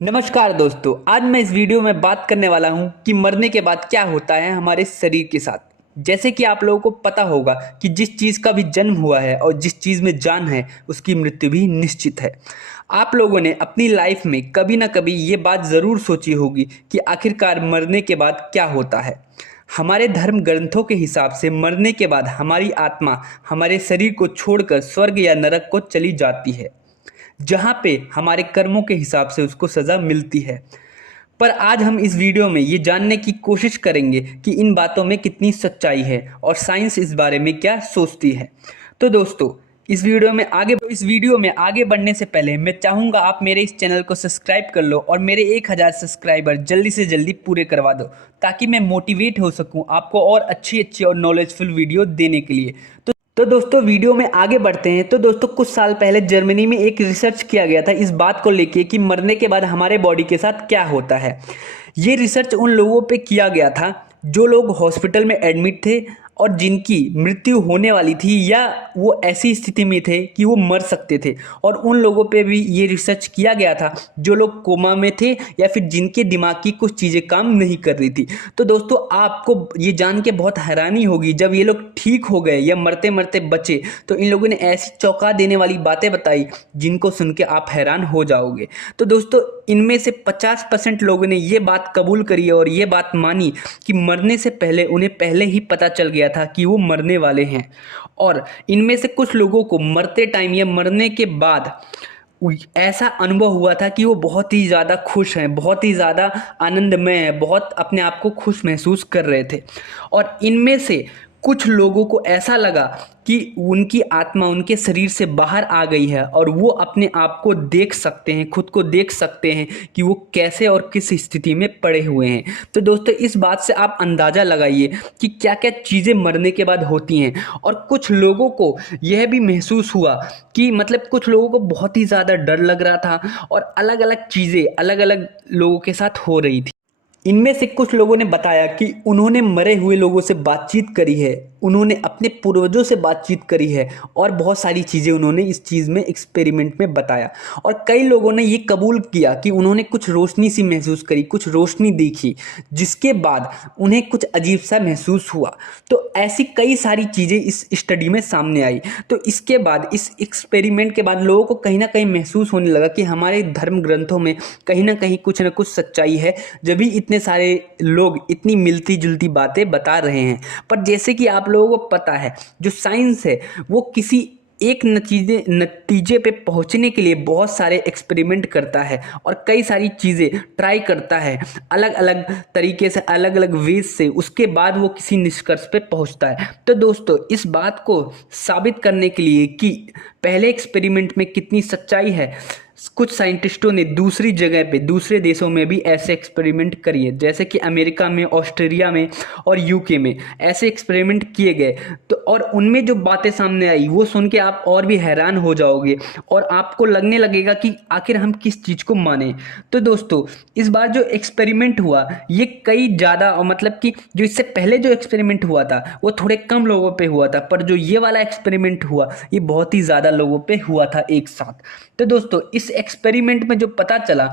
नमस्कार दोस्तों। आज मैं इस वीडियो में बात करने वाला हूं कि मरने के बाद क्या होता है हमारे शरीर के साथ। जैसे कि आप लोगों को पता होगा कि जिस चीज़ का भी जन्म हुआ है और जिस चीज़ में जान है उसकी मृत्यु भी निश्चित है। आप लोगों ने अपनी लाइफ में कभी ना कभी ये बात ज़रूर सोची होगी कि आखिरकार मरने के बाद क्या होता है। हमारे धर्म ग्रंथों के हिसाब से मरने के बाद हमारी आत्मा हमारे शरीर को छोड़कर स्वर्ग या नरक को चली जाती है, जहाँ पे हमारे कर्मों के हिसाब से उसको सज़ा मिलती है। पर आज हम इस वीडियो में ये जानने की कोशिश करेंगे कि इन बातों में कितनी सच्चाई है और साइंस इस बारे में क्या सोचती है। तो दोस्तों, इस वीडियो में आगे बढ़ने से पहले मैं चाहूँगा आप मेरे इस चैनल को सब्सक्राइब कर लो और मेरे 1000 सब्सक्राइबर जल्दी से जल्दी पूरे करवा दो, ताकि मैं मोटिवेट हो सकूँ आपको और अच्छी अच्छी और नॉलेजफुल वीडियो देने के लिए। तो दोस्तों, वीडियो में आगे बढ़ते हैं। तो दोस्तों, कुछ साल पहले जर्मनी में एक रिसर्च किया गया था इस बात को लेके कि मरने के बाद हमारे बॉडी के साथ क्या होता है। ये रिसर्च उन लोगों पे किया गया था जो लोग हॉस्पिटल में एडमिट थे और जिनकी मृत्यु होने वाली थी या वो ऐसी स्थिति में थे कि वो मर सकते थे। और उन लोगों पे भी ये रिसर्च किया गया था जो लोग कोमा में थे या फिर जिनके दिमाग की कुछ चीज़ें काम नहीं कर रही थी। तो दोस्तों, आपको ये जान के बहुत हैरानी होगी जब ये लोग ठीक हो गए या मरते मरते बचे तो इन लोगों ने ऐसी चौंका देने वाली बातें बताई जिनको सुन के आप हैरान हो जाओगे। तो दोस्तों, इनमें से 50% लोगों ने ये बात कबूल करी और ये बात मानी कि मरने से पहले उन्हें पहले ही पता चल गया था कि वो मरने वाले हैं। और इनमें से कुछ लोगों को मरते टाइम या मरने के बाद ऐसा अनुभव हुआ था कि वो बहुत ही ज़्यादा खुश हैं, बहुत ही ज़्यादा आनंदमय हैं, बहुत अपने आप को खुश महसूस कर रहे थे। और इनमें से कुछ लोगों को ऐसा लगा कि उनकी आत्मा उनके शरीर से बाहर आ गई है और वो अपने आप को देख सकते हैं, खुद को देख सकते हैं कि वो कैसे और किस स्थिति में पड़े हुए हैं। तो दोस्तों, इस बात से आप अंदाज़ा लगाइए कि क्या क्या चीज़ें मरने के बाद होती हैं। और कुछ लोगों को यह भी महसूस हुआ कि मतलब कुछ लोगों को बहुत ही ज़्यादा डर लग रहा था और अलग अलग चीज़ें अलग अलग लोगों के साथ हो रही थी। इनमें से कुछ लोगों ने बताया कि उन्होंने मरे हुए लोगों से बातचीत करी है, उन्होंने अपने पूर्वजों से बातचीत करी है और बहुत सारी चीज़ें उन्होंने इस चीज़ में एक्सपेरिमेंट में बताया। और कई लोगों ने ये कबूल किया कि उन्होंने कुछ रोशनी सी महसूस करी, कुछ रोशनी देखी, जिसके बाद उन्हें कुछ अजीब सा महसूस हुआ। तो ऐसी कई सारी चीज़ें इस स्टडी में सामने आई। तो इसके बाद, इस एक्सपेरिमेंट के बाद लोगों को कहीं ना कहीं महसूस होने लगा कि हमारे धर्म ग्रंथों में कहीं ना कहीं कुछ ना कुछ सच्चाई है, जब भी इतने सारे लोग इतनी मिलती जुलती बातें बता रहे हैं। पर जैसे कि आप लोगों को पता है, जो साइंस है वो किसी एक नतीजे पे पहुंचने के लिए बहुत सारे एक्सपेरिमेंट करता है और कई सारी चीज़ें ट्राई करता है अलग अलग तरीके से, अलग अलग वेज से, उसके बाद वो किसी निष्कर्ष पे पहुंचता है। तो दोस्तों, इस बात को साबित करने के लिए कि पहले एक्सपेरिमेंट में कितनी सच्चाई है, कुछ साइंटिस्टों ने दूसरी जगह पे, दूसरे देशों में भी ऐसे एक्सपेरिमेंट किए, जैसे कि अमेरिका में, ऑस्ट्रेलिया में और यूके में ऐसे एक्सपेरिमेंट किए गए। तो और उनमें जो बातें सामने आई वो सुन के आप और भी हैरान हो जाओगे और आपको लगने लगेगा कि आखिर हम किस चीज़ को माने। तो दोस्तों, इस बार जो एक्सपेरिमेंट हुआ ये कई ज़्यादा, मतलब कि जो इससे पहले जो एक्सपेरिमेंट हुआ था वो थोड़े कम लोगों पे हुआ था, पर जो ये वाला एक्सपेरिमेंट हुआ ये बहुत ही ज़्यादा लोगों पे हुआ था एक साथ। तो दोस्तों, इस एक्सपेरिमेंट में जो पता चला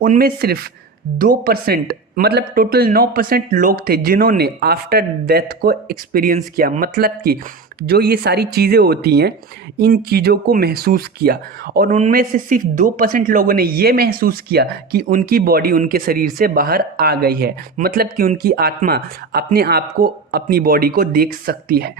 उनमें सिर्फ 2%, मतलब टोटल 9% लोग थे जिन्होंने आफ्टर डेथ को एक्सपीरियंस किया, मतलब कि जो ये सारी चीज़ें होती हैं इन चीज़ों को महसूस किया। और उनमें से सिर्फ 2% लोगों ने ये महसूस किया कि उनकी बॉडी उनके शरीर से बाहर आ गई है, मतलब कि उनकी आत्मा अपने आप को, अपनी बॉडी को देख सकती है।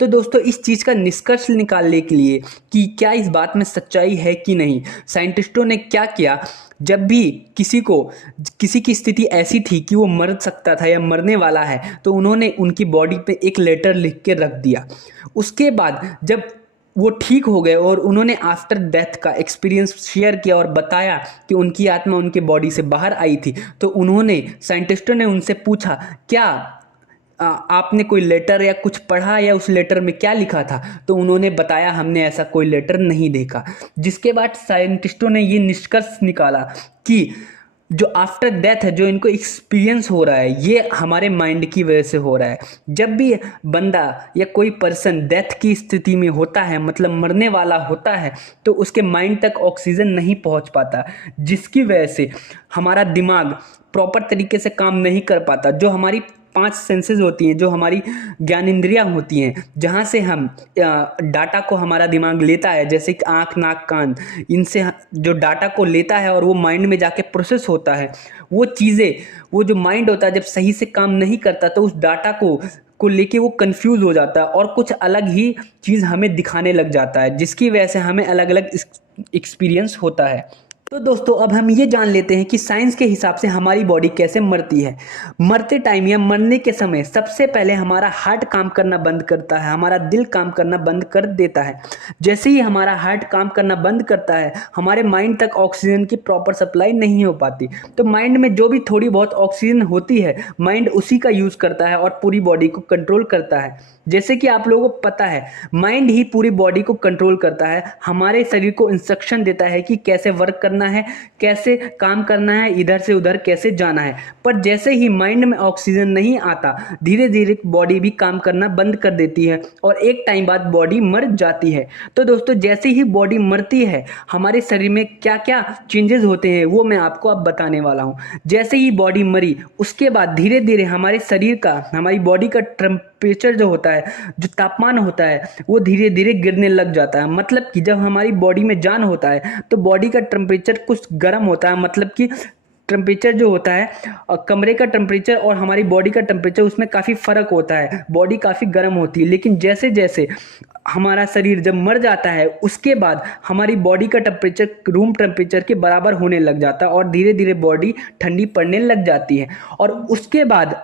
तो दोस्तों, इस चीज़ का निष्कर्ष निकालने के लिए कि क्या इस बात में सच्चाई है कि नहीं, साइंटिस्टों ने क्या किया, जब भी किसी की स्थिति ऐसी थी कि वो मर सकता था या मरने वाला है तो उन्होंने उनकी बॉडी पे एक लेटर लिख के रख दिया। उसके बाद जब वो ठीक हो गए और उन्होंने आफ्टर डेथ का एक्सपीरियंस शेयर किया और बताया कि उनकी आत्मा उनके बॉडी से बाहर आई थी, तो उन्होंने, साइंटिस्टों ने उनसे पूछा, क्या आपने कोई लेटर या कुछ पढ़ा या उस लेटर में क्या लिखा था? तो उन्होंने बताया, हमने ऐसा कोई लेटर नहीं देखा। जिसके बाद साइंटिस्टों ने ये निष्कर्ष निकाला कि जो आफ्टर डेथ है, जो इनको एक्सपीरियंस हो रहा है, ये हमारे माइंड की वजह से हो रहा है। जब भी बंदा या कोई पर्सन डेथ की स्थिति में होता है, मतलब मरने वाला होता है, तो उसके माइंड तक ऑक्सीजन नहीं पहुंच पाता, जिसकी वजह से हमारा दिमाग प्रॉपर तरीके से काम नहीं कर पाता। जो हमारी 5 सेंसेस होती हैं, जो हमारी ज्ञानेंद्रियां होती हैं, जहाँ से हम डाटा को हमारा दिमाग लेता है, जैसे कि आँख, नाक, कान, इनसे जो डाटा को लेता है और वो माइंड में जाके प्रोसेस होता है, वो चीज़ें, वो जो माइंड होता है जब सही से काम नहीं करता तो उस डाटा को लेके वो कंफ्यूज हो जाता है और कुछ अलग ही चीज़ हमें दिखाने लग जाता है, जिसकी वजह से हमें अलग अलग एक्सपीरियंस होता है। तो दोस्तों अब हम ये जान लेते हैं कि साइंस के हिसाब से हमारी बॉडी कैसे मरती है। मरते टाइम या मरने के समय सबसे पहले हमारा हार्ट काम करना बंद करता है, हमारा दिल काम करना बंद कर देता है। जैसे ही हमारा हार्ट काम करना बंद करता है, हमारे माइंड तक ऑक्सीजन की प्रॉपर सप्लाई नहीं हो पाती। तो माइंड में जो भी थोड़ी बहुत ऑक्सीजन होती है, माइंड उसी का यूज़ करता है और पूरी बॉडी को कंट्रोल करता है। जैसे कि आप लोगों को पता है, माइंड ही पूरी बॉडी को कंट्रोल करता है, हमारे शरीर को इंस्ट्रक्शन देता है कि कैसे वर्क करना है, कैसे काम करना है, इधर से उधर कैसे जाना है। पर जैसे ही माइंड में ऑक्सीजन नहीं आता, धीरे धीरे बॉडी भी काम करना बंद कर देती है और एक टाइम बाद बॉडी मर जाती है। तो दोस्तों जैसे ही बॉडी मरती है, हमारे शरीर में क्या क्या चेंजेस होते हैं वो मैं आपको अब बताने वाला हूँ। जैसे ही बॉडी मरी, उसके बाद धीरे धीरे हमारे शरीर का, हमारी बॉडी का टेम्परेचर जो होता है, जो तापमान होता है, वो धीरे धीरे गिरने लग जाता है। मतलब कि जब हमारी बॉडी में जान होता है तो बॉडी का टेम्परेचर कुछ गर्म होता है। मतलब कि टेम्परेचर जो होता है, कमरे का टेम्परेचर और हमारी बॉडी का टेम्परेचर, उसमें काफ़ी फ़र्क होता है, बॉडी काफ़ी गर्म होती है। लेकिन जैसे जैसे हमारा शरीर जब मर जाता है, उसके बाद हमारी बॉडी का टेम्परेचर रूम टेम्परेचर के बराबर होने लग जाता है और धीरे धीरे बॉडी ठंडी पड़ने लग जाती है। और उसके बाद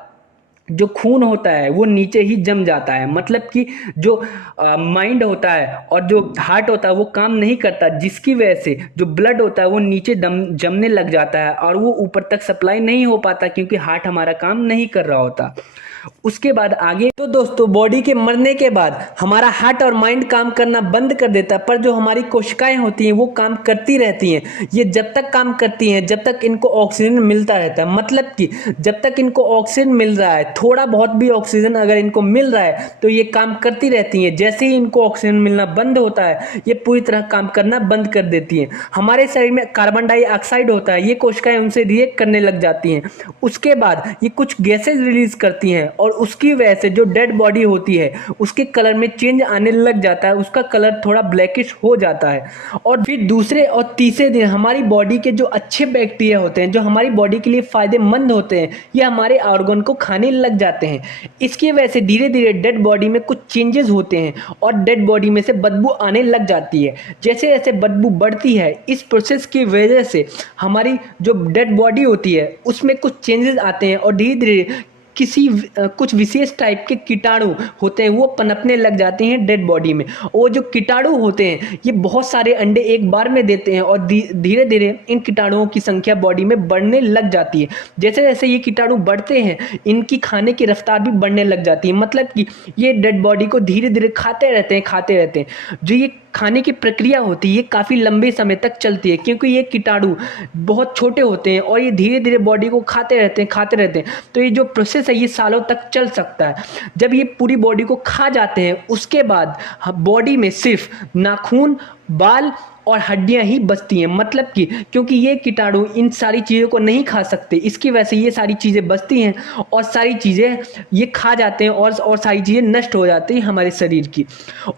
जो खून होता है वो नीचे ही जम जाता है। मतलब कि जो माइंड होता है और जो हार्ट होता है वो काम नहीं करता, जिसकी वजह से जो ब्लड होता है वो नीचे जमने लग जाता है और वो ऊपर तक सप्लाई नहीं हो पाता, क्योंकि हार्ट हमारा काम नहीं कर रहा होता। उसके बाद आगे तो दोस्तों बॉडी के मरने के बाद हमारा हार्ट और माइंड काम करना बंद कर देता है, पर जो हमारी कोशिकाएं होती हैं वो काम करती रहती हैं। ये जब तक काम करती हैं जब तक इनको ऑक्सीजन मिलता रहता है। मतलब कि जब तक इनको ऑक्सीजन मिल रहा है, थोड़ा बहुत भी ऑक्सीजन अगर इनको मिल रहा है तो ये काम करती रहती हैं। जैसे ही इनको ऑक्सीजन मिलना बंद होता है, ये पूरी तरह काम करना बंद कर देती हैं। हमारे शरीर में कार्बन डाइऑक्साइड होता है, ये कोशिकाएं उनसे रिएक्ट करने लग जाती हैं। उसके बाद ये कुछ गैसेज रिलीज करती हैं और उसकी वजह से जो डेड बॉडी होती है उसके कलर में चेंज आने लग जाता है, उसका कलर थोड़ा ब्लैकिश हो जाता है। और फिर दूसरे और तीसरे दिन हमारी बॉडी के जो अच्छे बैक्टीरिया होते हैं, जो हमारी बॉडी के लिए फायदेमंद होते हैं, ये हमारे ऑर्गन को खाने लग जाते हैं। इसकी वजह से धीरे धीरे डेड बॉडी में कुछ चेंजेस होते हैं और डेड बॉडी में से बदबू आने लग जाती है। जैसे जैसे बदबू बढ़ती है, इस प्रोसेस की वजह से हमारी जो डेड बॉडी होती है उसमें कुछ चेंजेस आते हैं और धीरे धीरे कुछ विशेष टाइप के कीटाणु होते हैं वो पनपने लग जाते हैं डेड बॉडी में। वो जो कीटाणु होते हैं ये बहुत सारे अंडे एक बार में देते हैं और धीरे धीरे इन कीटाणुओं की संख्या बॉडी में बढ़ने लग जाती है। जैसे जैसे ये कीटाणु बढ़ते हैं, इनकी खाने की रफ्तार भी बढ़ने लग जाती है। मतलब कि ये डेड बॉडी को धीरे धीरे खाते रहते हैं। जो ये खाने की प्रक्रिया होती है ये काफ़ी लंबे समय तक चलती है, क्योंकि ये कीटाणु बहुत छोटे होते हैं और ये धीरे धीरे बॉडी को खाते रहते हैं। तो ये जो प्रोसेस है ये सालों तक चल सकता है। जब ये पूरी बॉडी को खा जाते हैं, उसके बाद बॉडी में सिर्फ नाखून, बाल और हड्डियां ही बचती हैं। मतलब कि क्योंकि ये कीटाणु इन सारी चीज़ों को नहीं खा सकते, इसकी वजह से ये सारी चीज़ें बचती हैं और सारी चीज़ें ये खा जाते हैं और सारी चीज़ें नष्ट हो जाती हैं हमारे शरीर की।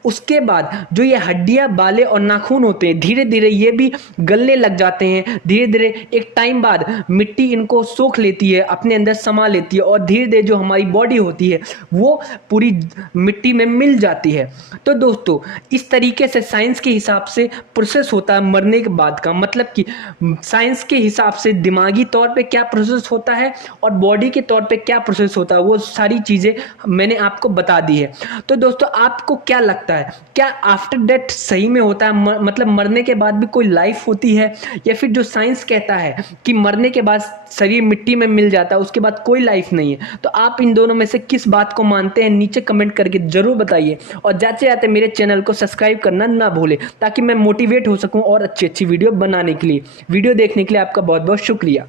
उसके बाद जो ये हड्डियां, बालें और नाखून होते हैं, धीरे धीरे ये भी गलने लग जाते हैं। धीरे धीरे एक टाइम बाद मिट्टी इनको सोख लेती है, अपने अंदर समा लेती है और धीरे धीरे जो हमारी बॉडी होती है वो पूरी मिट्टी में मिल जाती है। तो दोस्तों इस तरीके से साइंस के हिसाब से प्रोसेस होता है मरने के बाद का। मतलब कि साइंस के हिसाब से दिमागी तौर पे क्या प्रोसेस होता है और बॉडी के तौर पे क्या प्रोसेस होता है, वो सारी चीज़ें मैंने आपको बता दी है। तो दोस्तों आपको क्या लगता है, क्या आफ्टर डेथ सही में होता है, मतलब मरने के बाद भी कोई लाइफ होती है, या फिर जो साइंस कहता है कि मरने के बाद शरीर मिट्टी में मिल जाता है उसके बाद कोई लाइफ नहीं है? तो आप इन दोनों में से किस बात को मानते हैं, नीचे कमेंट करके जरूर बताइए। और जाते जाते मेरे चैनल को सब्सक्राइब करना ना भूलें, ताकि मैं मोटिवेट हो सकूं और अच्छी अच्छी वीडियो बनाने के लिए। वीडियो देखने के लिए आपका बहुत बहुत शुक्रिया।